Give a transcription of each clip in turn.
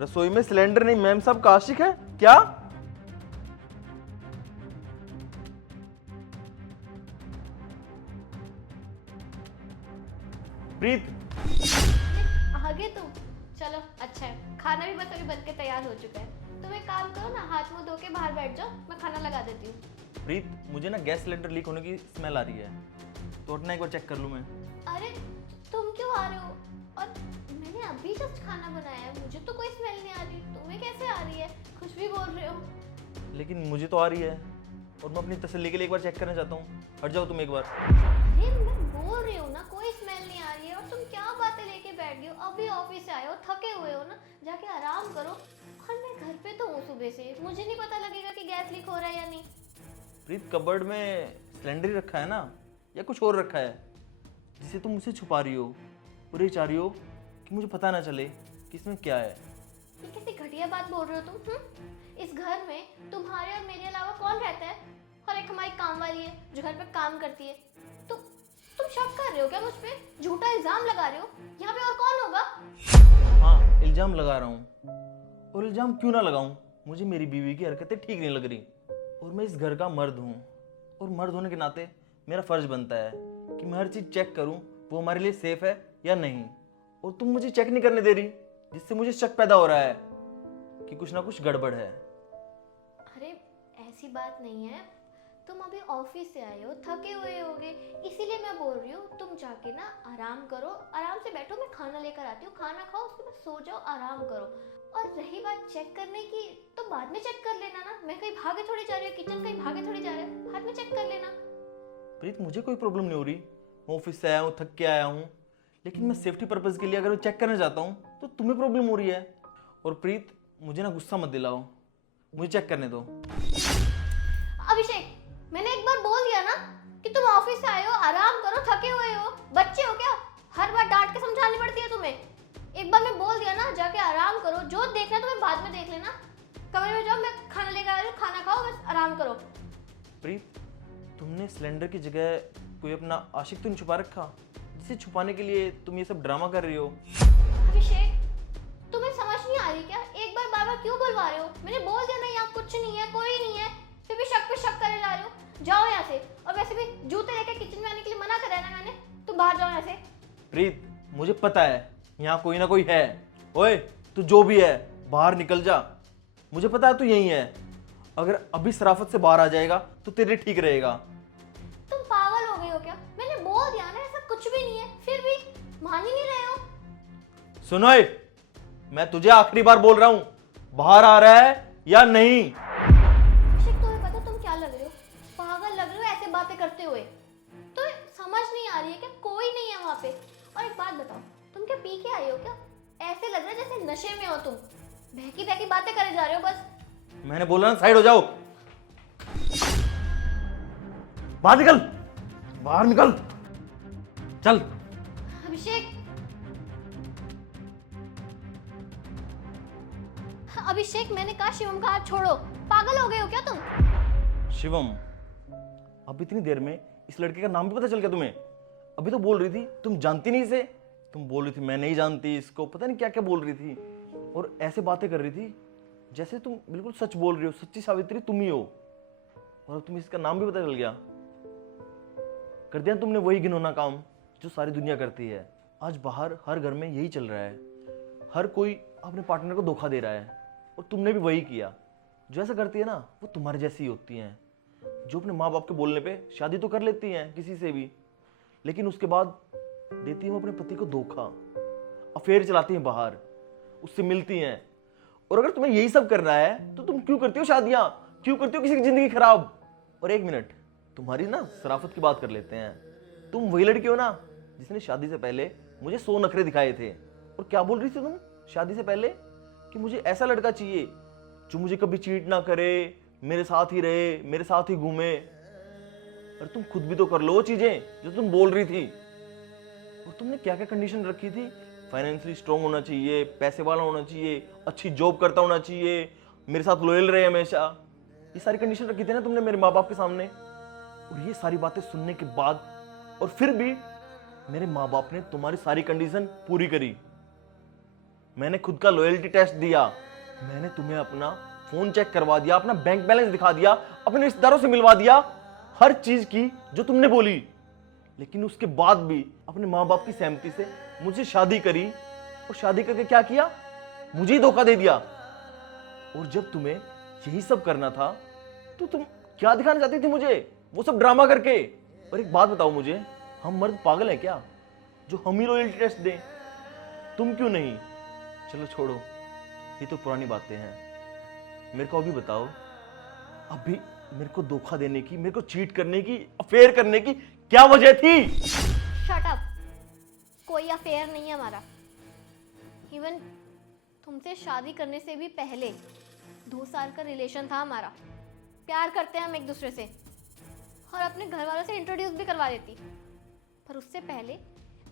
रसोई में सिलेंडर नहीं, मैम साहब काशिक है क्या? प्रीत, आगे तुम चलो, अच्छा है। खाना भी बस अभी बन के तैयार हो चुका है। तुम एक काम करो ना, हाथ मुंह धो के बाहर बैठ जाओ, मैं खाना लगा देती हूँ। प्रीत मुझे ना गैस सिलेंडर लीक होने की स्मेल आ रही है, तो हटना एक बार चेक कर लूँ मैं। अरे तुम क्यों आ रहे हो? और मैंने अभी जस्ट खाना बनाया है, मुझे तो कोई स्मेल नहीं आ रही, तुम्हें कैसे आ रही है? कुछ भी बोल रहे हो। लेकिन मुझे तो आ रही है, और मैं अपनी तसल्ली के लिए एक बार चेक करना चाहता हूँ। हट जाओ तुम एक बार। अरे मैं बोल रही हूँ ना, कोई स्मेल नहीं आ रही है, और तुम क्या बातें लेके बैठ गए हो? अभी ऑफिस से आए हो, थके हुए हो ना, जाके आराम करो। और मैं घर पे तो हूँ सुबह से, मुझे नहीं पता लगेगा कि गैस लीक हो रहा है या नहीं। प्रीत कबर्ड में सिलेंडर ही रखा है ना, या कुछ और रखा है जिसे तुम मुझसे छुपा रही हो और ये चाह रही हो कि मुझे पता ना चले कि इसमें क्या है? ये कैसी घटिया बात बोल रहे हो तुम? इस घर में तुम्हारे और मेरे अलावा कौन रहता है? और एक हमारी काम वाली है जो घर पे काम करती है। तो तुम शक कर रहे हो क्या मुझ पे? झूठा इल्जाम लगा रहे हो? यहाँ पे और कौन होगा? हाँ, इल्जाम लगा रहा हूँ, और इल्जाम क्यों ना लगाऊं? मुझे मेरी बीवी की हरकतें ठीक नहीं लग रही, और मैं इस घर का मर्द हूँ, और मर्द होने के नाते मेरा फर्ज बनता है कि मैं हर चीज़ चेक करूँ वो हमारे लिए सेफ है या नहीं। और तुम मुझे चेक नहीं करने दे रही, जिससे मुझे शक पैदा हो रहा है कि कुछ ना कुछ गड़बड़ है। अरे ऐसी बात नहीं है, तुम अभी ऑफिस से आए हो, थके हुए होगे, इसीलिए मैं बोल रही हूँ तुम जाके ना आराम करो, आराम से बैठो, मैं खाना लेकर आती हूँ, खाना खाओ, उसके बाद सो जाओ, आराम करो। और रही बात चेक करने की, तो बाद में चेक कर लेना ना, मैं कहीं भागे थोड़ी जा रही हूँ, किचन कहीं भागे थोड़ी जा रहा है, बाद में चेक कर लेना। प्रीत मुझे कोई प्रॉब्लम नहीं हो रही, मैं ऑफिस से आया हूँ, थक के आया हूँ, लेकिन मैं सेफ्टी पर्पज़ के लिए अगर चेक करना चाहता हूँ तो तुम्हें प्रॉब्लम हो रही है। और प्रीत मुझे ना गुस्सा मत दिलाओ, मुझे चेक करने दो। अभिषेक, मैंने एक बार बोल दिया ना कि तुम ऑफिस से आए हो, आराम करो, थके हुए हो, बच्चे हो क्या? हर बार डांट के समझानी पड़ती है तुम्हें? एक बार मैं बोल दिया ना, जाके आराम करो, जो देखना है तुम्हें बाद में देख लेना। कमरे में जाओ, मैं खाना लेकर आ रही हूँ, खाना खाओ, बस आराम करो। प्रीत तुमने सिलेंडर की जगह कोई अपना आशिक तो नहीं छुपा रखा, जिसे छुपाने के लिए तुम ये सब ड्रामा कर रही हो? अभिषेक, तुम्हें समझ नहीं आ रही क्या? एक बार बार बार क्यों बुलवा रहे हो? मैंने बोल दिया ना, यहाँ कुछ नहीं है, कोई नहीं है, फिर भी शक पे शक करे जा रहे हो। जाओ यहाँ से, और वैसे भी जूते लेकर किचन में आने के लिए मना करा है ना मैंने, तुम बाहर जाओ यहाँ से। प्रीत मुझे पता है यहाँ कोई ना कोई है। ओए तू जो भी है बाहर निकल जा, मुझे पता है तू यहीं है। अगर अभी शराफत से बाहर आ जाएगा तो तेरे लिए ठीक रहेगा। तुम पागल हो गए हो क्या? मैंने बोल दिया ना, ऐसा कुछ भी नहीं है, फिर भी मान ही नहीं रहे हो। सुनो मैं तुझे आखिरी बार बोल रहा हूँ, बाहर आ रहा है या नहीं? अभिषेक, तुम्हें पता तुम क्या लग रहे हो? पागल लग रहे हो ऐसे बातें करते हुए। तो समझ नहीं आ रही है क्या? कोई नहीं है वहां पे। और एक बात बताओ, तुम क्या पी के आए हो क्या? ऐसे लग रहा है जैसे नशे में हो तुम, बहकी बहकी बातें करे जा रहे हो बस। मैंने बोला ना साइड हो जाओ, बाहर निकल, बाहर निकल, चल। अभिषेक, अभिषेक, मैंने कहा शिवम का हाथ छोड़ो। पागल हो गए हो क्या तुम? शिवम, अब इतनी देर में इस लड़के का नाम भी पता चल गया तुम्हें? अभी तो बोल रही थी तुम जानती नहीं इसे, तुम बोल रही थी मैं नहीं जानती इसको, पता नहीं क्या क्या बोल रही थी, और ऐसे बातें कर रही थी जैसे तुम बिल्कुल सच बोल रही हो, सच्ची सावित्री तुम ही हो। और अब तुम्हें इसका नाम भी पता चल गया। कर दिया तुमने वही घिनौना काम जो सारी दुनिया करती है। आज बाहर हर घर में यही चल रहा है, हर कोई अपने पार्टनर को धोखा दे रहा है, और तुमने भी वही किया। जो ऐसा करती है ना वो तुम्हारे जैसी ही होती हैं, जो अपने माँ बाप के बोलने पे शादी तो कर लेती हैं किसी से भी, लेकिन उसके बाद देती हैं वो अपने पति को धोखा, अफेयर चलाती हैं बाहर, उससे मिलती हैं। और अगर तुम्हें यही सब करना है तो तुम क्यों करती हो शादियां, क्यों करती हो किसी की जिंदगी खराब? और एक मिनट, तुम्हारी ना शराफत की बात कर लेते हैं। तुम वही लड़की हो ना जिसने शादी से पहले मुझे 100 नखरे दिखाए थे। और क्या बोल रही थी तुम शादी से पहले? कि मुझे ऐसा लड़का चाहिए जो मुझे कभी चीट ना करे, मेरे साथ ही रहे, मेरे साथ ही घूमे। और तुम खुद भी तो कर लो वो चीजें जो तुम बोल रही थी। और तुमने क्या क्या कंडीशन रखी थी? फाइनेंशियली स्ट्रांग होना चाहिए, पैसे वाला होना चाहिए, अच्छी जॉब करता होना चाहिए, मेरे साथ लॉयल रहे हमेशा। ये सारी कंडीशन रखी थी ना तुमने मेरे माँ बाप के सामने। और ये सारी बातें सुनने के बाद और फिर भी मेरे माँ बाप ने तुम्हारी सारी कंडीशन पूरी करी। मैंने खुद का लॉयल्टी टेस्ट दिया, मैंने तुम्हें अपना फोन चेक करवा दिया, अपना बैंक बैलेंस दिखा दिया, अपने रिश्तेदारों से मिलवा दिया, हर चीज की जो तुमने बोली। लेकिन उसके बाद भी अपने माँ बाप की सहमति से मुझे शादी करी, और शादी करके क्या किया, मुझे ही धोखा दे दिया। और जब तुम्हें यही सब करना था तो तुम क्या दिखाना चाहती थी मुझे, वो सब ड्रामा करके। और एक बात बताओ मुझे, हम मर्द पागल हैं क्या जो हम ही लॉयल्टी टेस्ट दें, तुम क्यों नहीं? चलो छोड़ो, ये तो पुरानी बातें हैं। मेरे को अभी बताओ, अभी मेरे को धोखा देने की, मेरे को चीट करने की, अफेयर करने की क्या वजह थी? Shut up. कोई अफेयर नहीं है हमारा। इवन तुमसे शादी करने से भी पहले 2 साल का रिलेशन था हमारा। प्यार करते हैं हम एक दूसरे से, और अपने घर वालों से इंट्रोड्यूस भी करवा देती। पर उससे पहले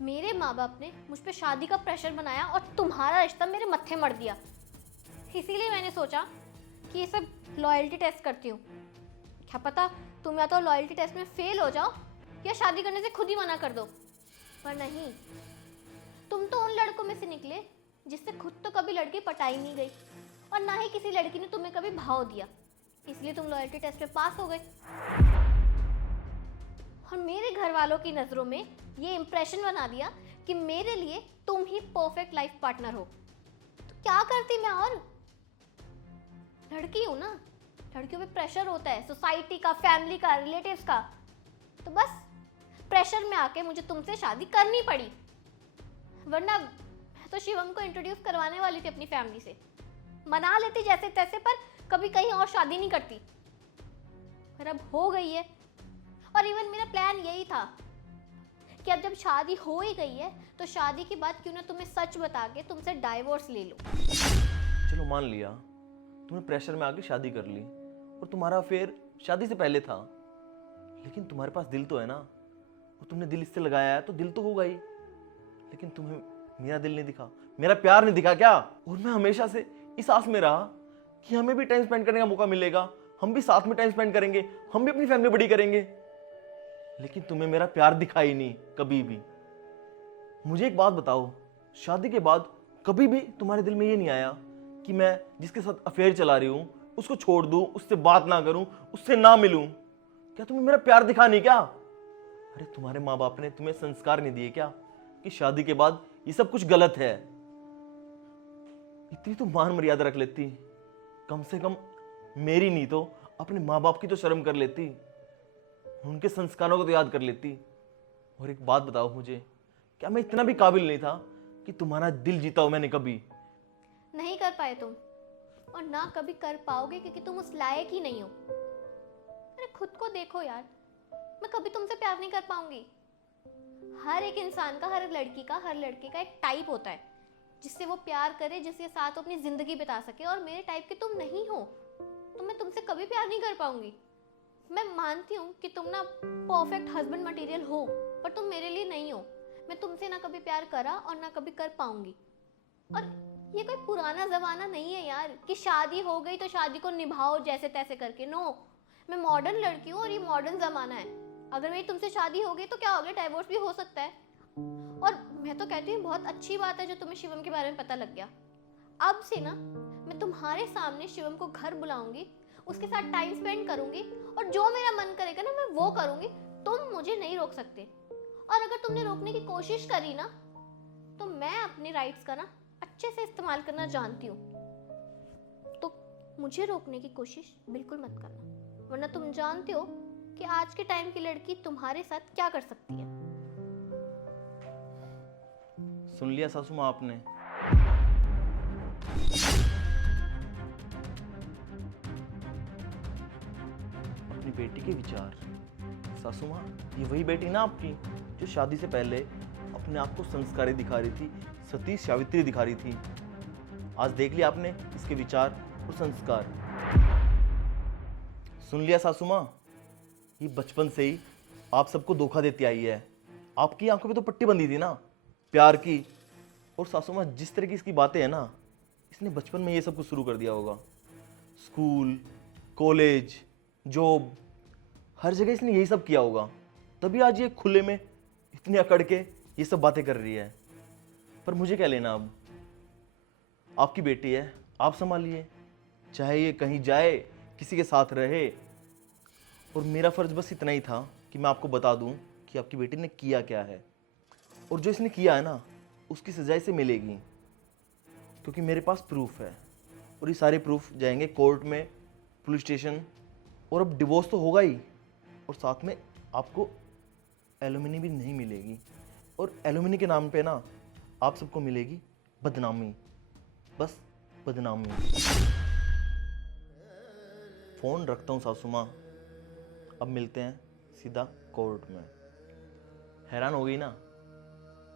मेरे माँ बाप ने मुझ पे शादी का प्रेशर बनाया और तुम्हारा रिश्ता मेरे मत्थे मर दिया। इसीलिए मैंने सोचा कि ये सब लॉयल्टी टेस्ट करती हूँ। क्या पता तुम या तो लॉयल्टी टेस्ट में फेल हो जाओ या शादी करने से खुद ही मना कर दो। पर नहीं, तुम तो उन लड़कों में से निकले जिससे खुद तो कभी लड़की पटाई नहीं गई, और ना ही किसी लड़की ने तुम्हें कभी भाव दिया। इसलिए तुम लॉयल्टी टेस्ट में पास हो गए, और मेरे घर वालों की नज़रों में ये इंप्रेशन बना दिया कि मेरे लिए तुम ही परफेक्ट लाइफ पार्टनर हो। तो क्या करती मैं, और लड़की हूं ना, लड़कियों पे प्रेशर होता है सोसाइटी का, फैमिली का, रिलेटिव्स का। तो बस प्रेशर में आके मुझे तुमसे शादी करनी पड़ी, वरना मैं तो शिवम को इंट्रोड्यूस करवाने वाली थी अपनी फैमिली से। मना लेती जैसे तैसे, पर कभी कहीं और शादी नहीं करती। पर अब हो गई है, और इवन मेरा प्लान यही था कि अब जब शादी हो ही गई है तो शादी के बाद क्यों ना तुम्हें सच बता के तुमसे डाइवोर्स ले लो। चलो मान लिया तुमने प्रेशर में आके शादी कर ली, और तुम्हारा अफेयर शादी से पहले था, लेकिन तुम्हारे पास दिल तो है ना, और तुमने दिल इससे लगाया है तो दिल तो होगा ही। लेकिन तुम्हें मेरा दिल नहीं दिखा, मेरा प्यार नहीं दिखा क्या? और मैं हमेशा से इस आस में रहा कि हमें भी टाइम स्पेंड करने का मौका मिलेगा, हम भी साथ में टाइम स्पेंड करेंगे, हम भी अपनी फैमिली बड़ी करेंगे। लेकिन तुम्हें मेरा प्यार दिखा ही नहीं कभी भी। मुझे एक बात बताओ, शादी के बाद कभी भी तुम्हारे दिल में ये नहीं आया कि मैं जिसके साथ अफेयर चला रही हूं उसको छोड़ दूं, उससे बात ना करूं, उससे ना मिलूं? क्या तुम्हें मेरा प्यार दिखा नहीं क्या? अरे तुम्हारे माँ बाप ने तुम्हें संस्कार नहीं दिए क्या कि शादी के बाद ये सब कुछ गलत है? इतनी तो मान मर्यादा रख लेती, कम से कम मेरी नहीं तो अपने माँ बाप की तो शर्म कर लेती, उनके संस्कारों को तो याद कर लेती। और एक बात बताओ मुझे, क्या मैं इतना भी काबिल नहीं था कि तुम्हारा दिल जीता हो मैंने कभी? नहीं कर पाए तुम, और ना कभी कर पाओगे, क्योंकि तुम उस लायक ही नहीं हो। अरे खुद को देखो यार, मैं कभी तुमसे प्यार नहीं कर पाऊंगी। हर एक इंसान का, हर लड़की का, हर लड़के का एक टाइप होता है जिससे वो प्यार करे, जिसके साथ वो अपनी जिंदगी बिता सके। और मेरे टाइप के तुम नहीं हो, तो मैं तुमसे कभी प्यार नहीं कर पाऊंगी। मैं मानती हूँ कि तुम ना परफेक्ट हस्बैंड मटेरियल हो, पर तुम मेरे लिए नहीं हो। मैं तुमसे ना कभी प्यार करा और ना कभी कर पाऊंगी। और ये कोई पुराना जमाना नहीं है यार कि शादी हो गई तो शादी को निभाओ जैसे तैसे करके। नो, मैं मॉडर्न लड़की हूँ और ये मॉडर्न जमाना है। अगर मेरी तुमसे शादी हो गई तो क्या हो गया, डाइवोर्स भी हो सकता है। और मैं तो कहती हूँ बहुत अच्छी बात है जो तुम्हें शिवम के बारे में पता लग गया। अब से ना मैं तुम्हारे सामने शिवम को घर बुलाऊंगी, उसके साथ टाइम स्पेंड करूंगी, और जो मेरा मन करेगा ना मैं वो करूंगी। तुम मुझे नहीं रोक सकते, और अगर तुमने रोकने की कोशिश करी ना तो मैं अपने राइट्स का ना अच्छे से इस्तेमाल करना जानती हूँ। तो मुझे रोकने की कोशिश बिल्कुल मत करना, वरना तुम जानते हो कि आज के टाइम की लड़की तुम्हारे साथ क्या कर सकती है। सुन लिया सासू माँ आपने? अपनी बेटी के विचार। सासू माँ, ये वही बेटी ना आपकी जो शादी से पहले अपने आप को संस्कारी दिखा रही थी, सती सावित्री दिखा रही थी। आज देख लिया आपने इसके विचार और संस्कार। सुन लिया सासू माँ, ये बचपन से ही आप सबको धोखा देती आई है। आपकी आंखों पे तो पट्टी बंधी थी ना प्यार की। और सासू माँ, जिस तरह की इसकी बातें हैं ना, इसने बचपन में ये सब कुछ शुरू कर दिया होगा। स्कूल, कॉलेज, जॉब, हर जगह इसने यही सब किया होगा, तभी आज ये खुले में इतनी अकड़ के ये सब बातें कर रही है। पर मुझे क्या लेना अब? आपकी बेटी है, आप संभालिए, चाहे ये कहीं जाए, किसी के साथ रहे। और मेरा फर्ज बस इतना ही था कि मैं आपको बता दूं कि आपकी बेटी ने किया क्या है, और जो इसने किया है ना, उसकी सजा इसे मिलेगी, क्योंकि मेरे पास प्रूफ है। और ये सारे प्रूफ जाएंगे कोर्ट में, पुलिस स्टेशन, और अब डिवोर्स तो होगा ही, और साथ में आपको एलुमनी भी नहीं मिलेगी। और एलुमनी के नाम पे ना आप सबको मिलेगी बदनामी, बस बदनामी। फ़ोन रखता हूँ सासू माँ, अब मिलते हैं सीधा कोर्ट में। हैरान हो गई ना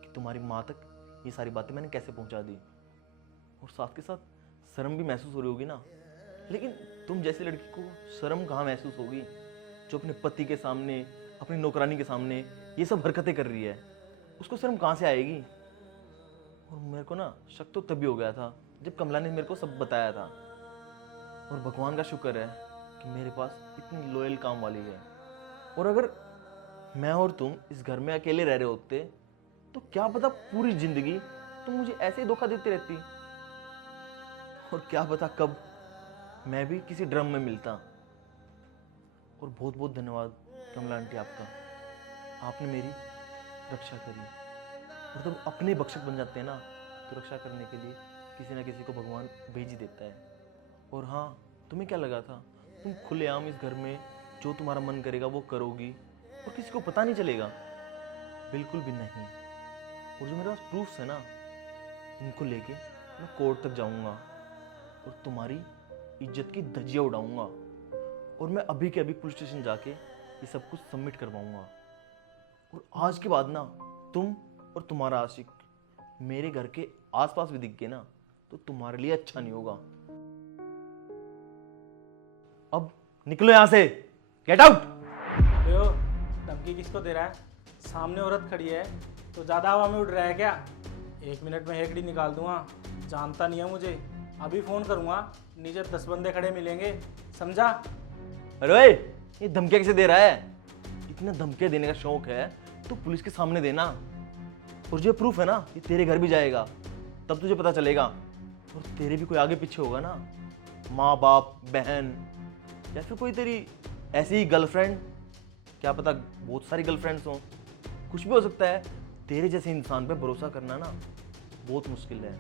कि तुम्हारी माँ तक ये सारी बातें मैंने कैसे पहुँचा दी, और साथ के साथ शर्म भी महसूस हो रही होगी ना। लेकिन तुम जैसी लड़की को शर्म कहाँ महसूस होगी, जो अपने पति के सामने, अपनी नौकरानी के सामने ये सब हरकतें कर रही है, उसको शर्म कहाँ से आएगी। और मेरे को ना शक तो तभी हो गया था जब कमला ने मेरे को सब बताया था। और भगवान का शुक्र है कि मेरे पास इतनी लॉयल काम वाली है। और अगर मैं और तुम इस घर में अकेले रह रहे होते तो क्या पता पूरी जिंदगी तुम मुझे ऐसे ही धोखा देती रहती, और क्या पता कब मैं भी किसी ड्रम में मिलता। और बहुत बहुत धन्यवाद कमला आंटी आपका, आपने मेरी रक्षा करी। और जब अपने बख्शक बन जाते हैं ना, तो रक्षा करने के लिए किसी ना किसी को भगवान भेज ही देता है। और हाँ, तुम्हें क्या लगा था तुम खुलेआम इस घर में जो तुम्हारा मन करेगा वो करोगी और किसी को पता नहीं चलेगा? बिल्कुल भी नहीं। और जो मेरे पास प्रूफ्स है ना, इनको लेके मैं कोर्ट तक जाऊंगा और तुम्हारी इज्जत की धज्जियां उड़ाऊंगा। और मैं अभी के अभी पुलिस स्टेशन जाके ये सब कुछ सबमिट करवाऊंगा। और आज के बाद ना तुम और तुम्हारा आशिक मेरे घर के आसपास भी दिख गए ना, तो तुम्हारे लिए अच्छा नहीं होगा। अब निकलो यहां से, गेट आउट। यो, धमकी किसको दे रहा है? सामने औरत खड़ी है तो ज़्यादा हवा में उड़ रहा है क्या? 1 मिनट में हेकड़ी निकाल दूंगा, जानता नहीं है मुझे। अभी फ़ोन करूंगा, नीचे 10 बंदे खड़े मिलेंगे, समझा? अरे ओए, ये धमकियां किसे दे रहा है? इतना धमकियां देने का शौक है तो पुलिस के सामने देना। और जो प्रूफ है ना, ये तेरे घर भी जाएगा, तब तुझे पता चलेगा। और तेरे भी कोई आगे पीछे होगा ना, माँ बाप, बहन, या फिर कोई तेरी ऐसी ही गर्लफ्रेंड, क्या पता बहुत सारी गर्लफ्रेंड्स हों, कुछ भी हो सकता है। तेरे जैसे इंसान पे भरोसा करना ना बहुत मुश्किल है।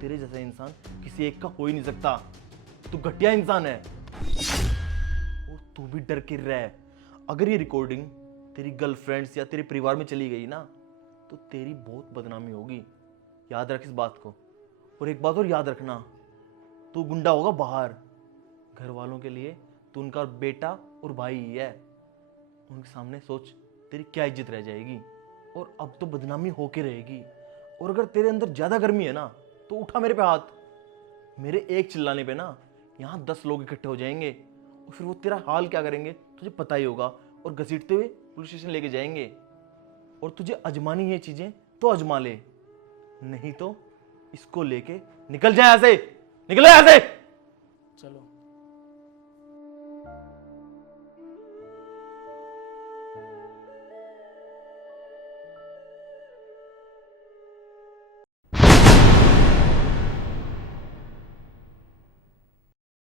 तेरे जैसा इंसान किसी एक का हो ही नहीं सकता। तू घटिया इंसान है और तू भी डर के रह। अगर ये रिकॉर्डिंग तेरी गर्लफ्रेंड्स या तेरे परिवार में चली गई ना, तो तेरी बहुत बदनामी होगी। याद रख इस बात को। और एक बात और याद रखना, तू गुंडा होगा बाहर, घर वालों के लिए तू उनका बेटा और भाई ही है। उनके सामने सोच तेरी क्या इज्जत रह जाएगी। और अब तो बदनामी होके रहेगी। और अगर तेरे अंदर ज्यादा गर्मी है ना, तो उठा मेरे पे हाथ। मेरे एक चिल्लाने पे ना यहाँ 10 लोग इकट्ठे हो जाएंगे, और फिर वो तेरा हाल क्या करेंगे तुझे पता ही होगा। और घसीटते हुए पुलिस स्टेशन लेके जाएंगे। और तुझे अजमानी है चीजें तो अजमा ले, नहीं तो इसको लेके निकल जाए यहाँ से। निकलो यहाँ से। चलो।